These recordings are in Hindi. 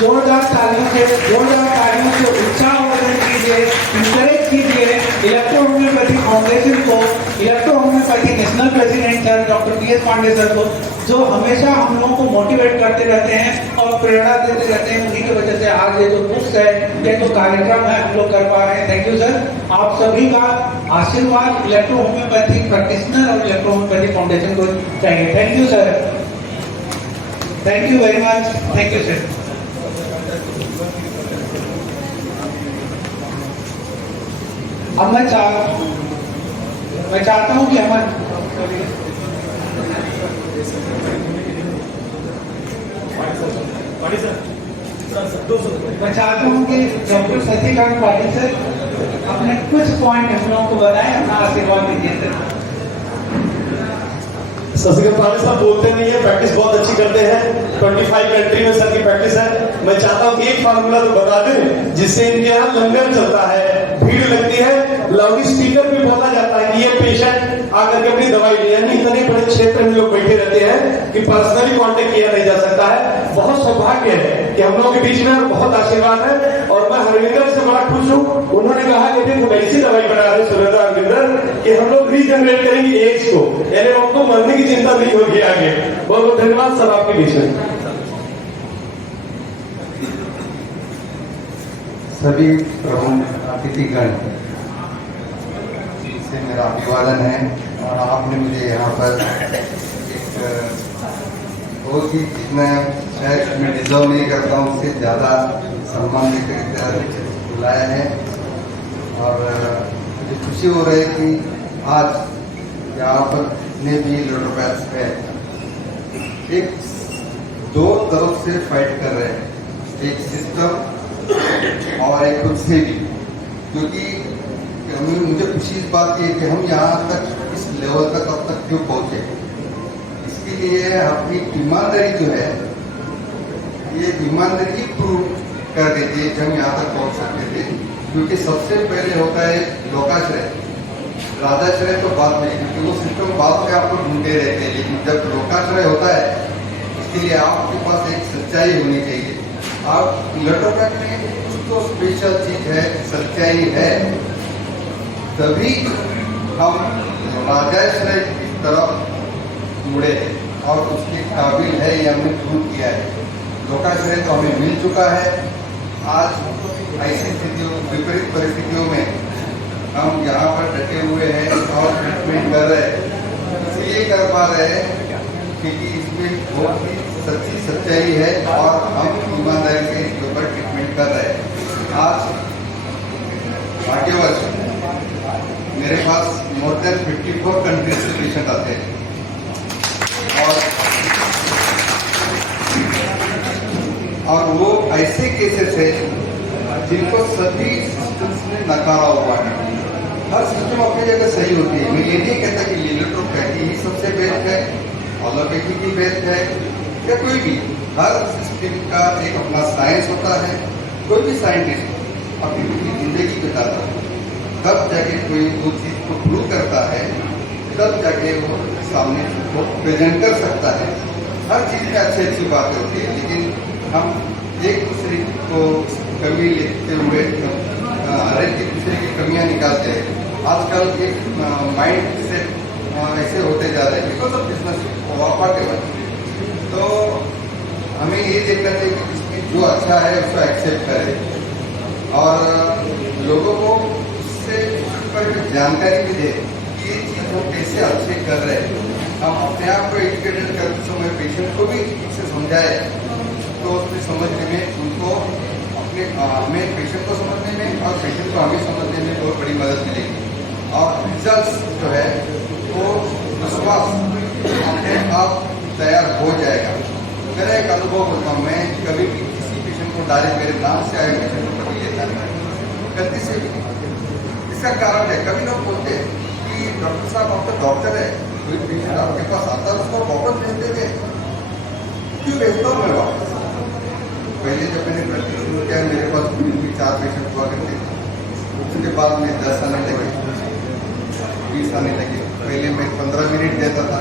जोरदार तालियों से उत्साहवर्धन कीजिए, इंकरेज कीजिए इलेक्ट्रो होम्योपैथी फाउंडेशन को, electro homeopathy national president sir doctor PS Pandey sir को, जो हमेशा हम लोगों को मोटिवेट करते रहते हैं और प्रेरणा देते रहते हैं। उन्हीं की वजह से आज ये जो बुक्स है, ये जो कार्यक्रम है हम लोग कर पा रहे हैं। थैंक यू सर, आप सभी का आशीर्वाद इलेक्ट्रो होम्योपैथी प्रैक्टिशनर और इलेक्ट्रो होम्योपैथी फाउंडेशन को चाहिए। Thank you sir, thank you very much, thank you sir. अब मैं चाहता हूं कि डॉक्टर शशिकांत पाटिल सर अपने कुछ पॉइंट हम लोगों को बताएं, अपना आशीर्वाद दीजिए सर। शशिकांत पाटिल साहब बोलते नहीं है, प्रैक्टिस बहुत अच्छी करते हैं। 25 कंट्री में सर की प्रैक्टिस है। मैं चाहता हूँ कि एक फार्मूला तो बता दें जिससे इनके यहाँ लंगर चलता है, भीड़ लगती है, लाउड स्पीकर भी बोला जाता है कि ये पेशेंट आकर के अपनी दवाई ले, यानी इतने बड़े क्षेत्र में लोग बैठे रहते हैं कि पर्सनली कांटेक्ट किया नहीं जा सकता है। बहुत सौभाग्य है कि हम लोगों के बीच में बहुत आशीर्वाद है और मैं हरविंदर से बड़ा खुश हूँ। उन्होंने कहा कि देखो ऐसी दवाई बना रहे सुरेंद्र हरविंदर कि हम लोग रीजनरेट करेंगे एड्स को, यानी हमको मरने की चिंता नहीं होगी आगे। बहुत बहुत धन्यवाद सर आपके बीच में। सभी प्रमुख अतिथिगण से मेरा अभिवादन है और आपने मुझे यहाँ पर एक बहुत ही, जितना शायद मैं डिजर्व नहीं करता हूँ उससे ज़्यादा सम्मान देकर बुलाया है। और मुझे खुशी हो रही है कि आज यहाँ पर जितने भी न्यूरोपैथ्स है एक दो तरफ से फाइट कर रहे हैं, एक सिस्टम और एक खुद से भी, क्योंकि मुझे खुशी इस बात की है कि हम यहाँ तक इस लेवल तक अब तक क्यों पहुँचे। इसके लिए अपनी ईमानदारी जो है, ये ईमानदारी प्रूव कर देती है कि हम यहाँ तक पहुँच सकते थे। क्योंकि सबसे पहले होता है लोकाश्रय, राजाश्रय तो बाद में, क्योंकि वो सिस्टम बाद में आपको ढूंढते रहते हैं। लेकिन जब लोकाश्रय होता है, इसके लिए आपके पास एक सच्चाई होनी चाहिए। आप इलेक्ट्रोपैथ में कुछ तो स्पेशल चीज है, सच्चाई है, तभी हम राजाश्रय की तरफ मुड़े और उसके काबिल है, ये हमने प्रूव किया है। लोकाश्रय तो हमें मिल चुका है। आज ऐसी स्थितियों, विपरीत परिस्थितियों में हम यहाँ पर डटे हुए हैं और ट्रीटमेंट कर रहे हैं। इसलिए कर पा रहे हैं क्योंकि इसमें बहुत ही सच्ची सच्चाई है और हम ईमानदारी से इसके ऊपर ट्रीटमेंट कर रहे हैं। आज भाग्यवश मेरे पास मोर देन 54 कंट्रीज से पेशेंट आते हैं और वो ऐसे केसेस है जिनको सभी सिस्टम्स ने नकारा हुआ है। हर सिस्टम अपनी जगह सही होती है। मैं ये नहीं कहता कि इलेक्ट्रोपैथी ही सबसे बेस्ट है, एलोपैथी की बेस्ट है या कोई भी। हर सिस्टम का एक अपना साइंस होता है। कोई भी साइंटिस्ट अपनी पूरी जिंदगी बिताता है, तब जाके कोई वो चीज को प्रूव करता है, तब जाके वो सामने को प्रेजेंट कर सकता है। हर चीज में अच्छी अच्छी बातें होती है, लेकिन हम एक दूसरे को कमी लेते हुए हर एक दूसरे की कमियां निकालते हैं। आजकल एक माइंड सेट ऐसे होते जा रहे हैं बिकॉज ऑफ बिजनेस वापा। तो हमें ये देखना चाहिए कि इसमें जो अच्छा है उसको एक्सेप्ट करें और लोगों को उससे पर जानकारी भी दे कि ये चीज़ वो कैसे अच्छे कर रहे हैं। हम अपने आप को एजुकेटेड करते समय पेशेंट को भी इससे समझाए तो उसमें समझने में उनको अपने हमें पेशेंट को समझने में और पेशेंट को हमें समझने में बहुत बड़ी मदद मिलेगी। और रिजल्ट जो है वो विश्वास अपने आप तैयार हो जाएगा। मेरा एक अनुभव बोलता हूँ, मैं कभी भी किसी पेशेंट को डायरेक्ट मेरे नाम से आए पेशेंट को कभी लेता नहीं, गलती से भी। इसका कारण है, कभी लोग बोलते हैं कि डॉक्टर साहब आप तो डॉक्टर है, कोई पेशेंट आपके पास आता है उसको वापस भेज देते, क्यों भेजता हूँ मैं वापस? पहले जब मैंने प्रैक्टिस शुरू किया मेरे पास 4 पेशेंट हुआ करते थे, उसके बाद में 10 आने लगे, 20 आने लगे। पहले मैं 15 मिनट देता था,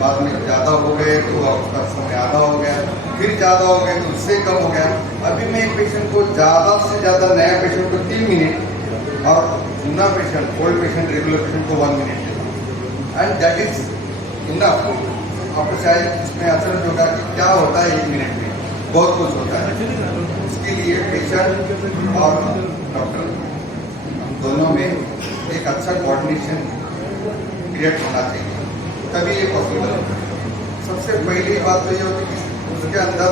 बाद में ज़्यादा हो गए तो उसका समय आधा हो गया। फिर ज़्यादा हो गए तो उससे कम हो गया। अभी मैं एक पेशेंट को ज़्यादा से ज़्यादा, नया पेशेंट को 3 मिनट और जूना patient, old patient, regular patient को 1 मिनट देता हूँ, एंड दैट इज इनफ। आपको शायद इसमें असर होगा कि क्या होता है 1 मिनट में, बहुत कुछ होता है। इसके लिए पेशेंट और डॉक्टर दोनों में एक अच्छा कोऑर्डिनेशन क्रिएट होना चाहिए, तभी ये पॉसिबल है। सबसे पहली बात तो ये होती है कि उसके अंदर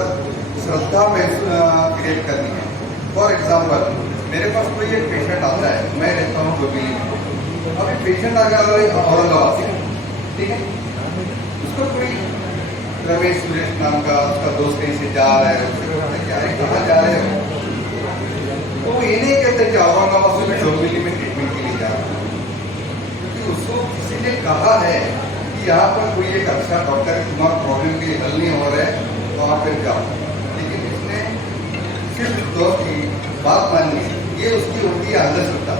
श्रद्धा क्रिएट करनी है। फॉर एग्जाम्पल, मेरे पास कोई एक पेशेंट आता है, मैं रहता हूँ डोबिली में, अभी पेशेंट आ गया औरंगाबाद से, ठीक है, उसको कोई रमेश सुरेश नाम का उसका दोस्त कहीं से जा रहा है, उससे कहता है कि अरे कहाँ जा रहे हो, तो वो ये नहीं कहते कि औरंगाबाद से मैं डोबिली में ट्रीटमेंट के लिए जा रहा हूँ, क्योंकि उसको किसी ने कहा है कि यहाँ पर कोई एक अच्छा डॉक्टर, तुम्हारा प्रॉब्लम के हल नहीं हो रहा है तो आप फिर जाओ। लेकिन इसने सिर्फ दोस्त की बात माननी है, ये उसकी होती है अंधश्रद्धा।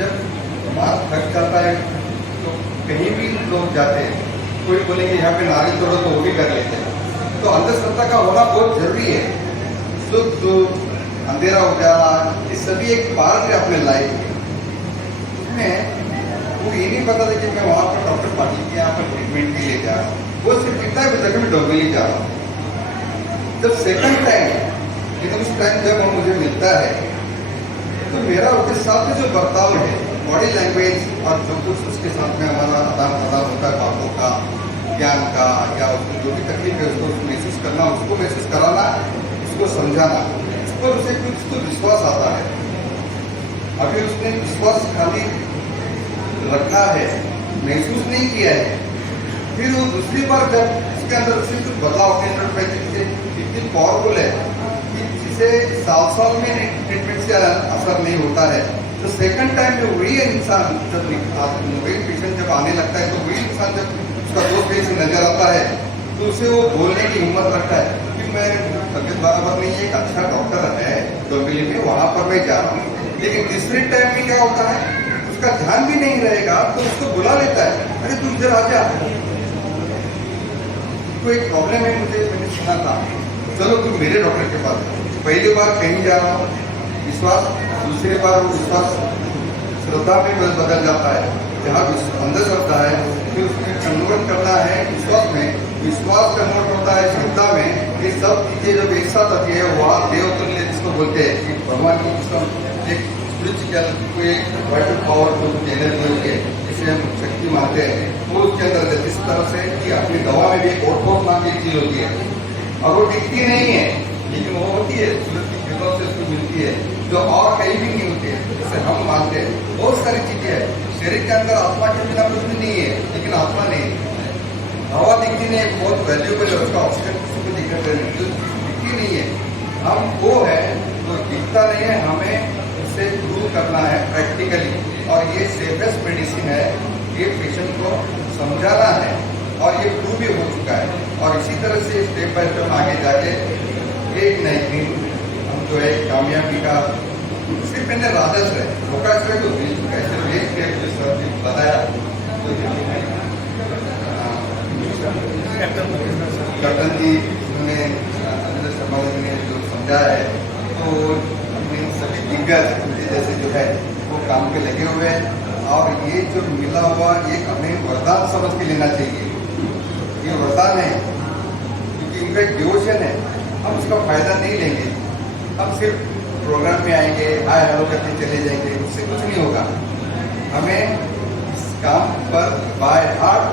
जब बात थक जाता है तो कहीं भी लोग जाते हैं, कोई बोलेंगे यहाँ पे नारियल तोड़ो तो वो भी कर लेते हैं। तो अंधश्रद्धा का होना बहुत जरूरी है। जो अंधेरा उजाला, ये सभी एक पार्ट है अपने लाइफ के। इसमें वो ये नहीं पता था कि मैं वहाँ पर डॉक्टर पाटिल के यहाँ पर ट्रीटमेंट के लिए जा रहा हूँ, वो सिर्फ इतना ही पता कि मैं डोबिली जा रहा हूँ। जब सेकंड टाइम, लेकिन उस टाइम जब वो मुझे मिलता है तो मेरा उसके साथ जो बर्ताव है, बॉडी लैंग्वेज और जो कुछ उसके साथ में हमारा आदान प्रदान होता है बातों का, ज्ञान का, या उसको जो भी तकलीफ है उसको महसूस करना, उसको महसूस कराना, उसको समझाना, इस पर उसे कुछ तो विश्वास आता है। अभी उसने विश्वास खाली रखा है, महसूस नहीं किया है, फिर वो दूसरी बार जब इसके अंदर से कुछ बदलाव के अंदर इतनी पावरफुल है कि जिसे साल में ट्रीटमेंट से असर नहीं होता है, तो सेकंड टाइम जो वही इंसान जब वही पेशेंट जब आने लगता है, तो वही इंसान जब उसका दोस्त कहीं से नजर आता है तो उसे वो बोलने की हिम्मत रखता है कि मैं तबियत बराबर नहीं है, एक अच्छा डॉक्टर है डोबिली में, वहां पर मैं जा रहा हूँ। लेकिन तीसरे टाइम में क्या होता है, उसका ध्यान भी नहीं रहेगा तो उसको बुला लेता है, अरे तू इधर आ जा, कोई प्रॉब्लम है मुझे, मैंने सुना था, चलो तुम मेरे डॉक्टर के पास। पहली बार कहीं जा रहा हूँ, विश्वास, दूसरी बार वो विश्वास श्रद्धा में बदल जाता है। जहाँ अंधश्रद्धा है फिर उसमें कन्वर्ट करना है विश्वास में, विश्वास कन्वर्ट होता है श्रद्धा में। ये सब चीजें जब एक साथ आती है, वहाँ देव तुल्य जिसको बोलते हैं कि भगवान की एक स्पिरिचुअल कोई वाइटल पावर को एनर्जी होती है, जिसे हम शक्ति मानते हैं, वो उसके अंदर इस तरह से कि अपनी दवा में भी एक ओटपोट नाम की चीज होती है, और वो दिखती नहीं है लेकिन वो होती है, सूरज की किरणों से उसको मिलती है, जो और कहीं भी नहीं होती है, जिसे हम मानते हैं। बहुत सारी चीजें हैं शरीर के अंदर, आत्मा के बिना कुछ भी नहीं है, लेकिन आत्मा नहीं है। हवा दिखती नहीं है, बहुत वैल्यूबल है, उसका ऑक्सीजन किसी को दिखती नहीं है। हम वो है तो दिखता नहीं है, हमें उसे प्रूव करना है प्रैक्टिकली, और ये सेफेस्ट मेडिसिन है, ये पेशेंट को समझाना है, और ये प्रूव भी हो चुका है। और इसी तरह से स्टेप बाय स्टेप आगे जाके एक नई दिन हम जो है कामयाबी का सिर्फ मैंने राजस्व है, लोकाश्रय तो मिल चुका है, सिर्फ एक स्टेप जो सर ने बताया तो कैप्टन जी उन्होंने शर्मा जी ने जो समझाया है, तो अपने सभी दिग्गज जैसे जो है वो काम पे लगे हुए हैं, और ये जो मिला हुआ ये हमें वरदान समझ के लेना चाहिए। ये वरदान है क्योंकि इनका एक डिवोशन है, हम उसका फायदा नहीं लेंगे, हम सिर्फ प्रोग्राम में आएंगे, हाय हेलो करके चले जाएंगे, उससे कुछ नहीं होगा। हमें इस काम पर बाय हार्ट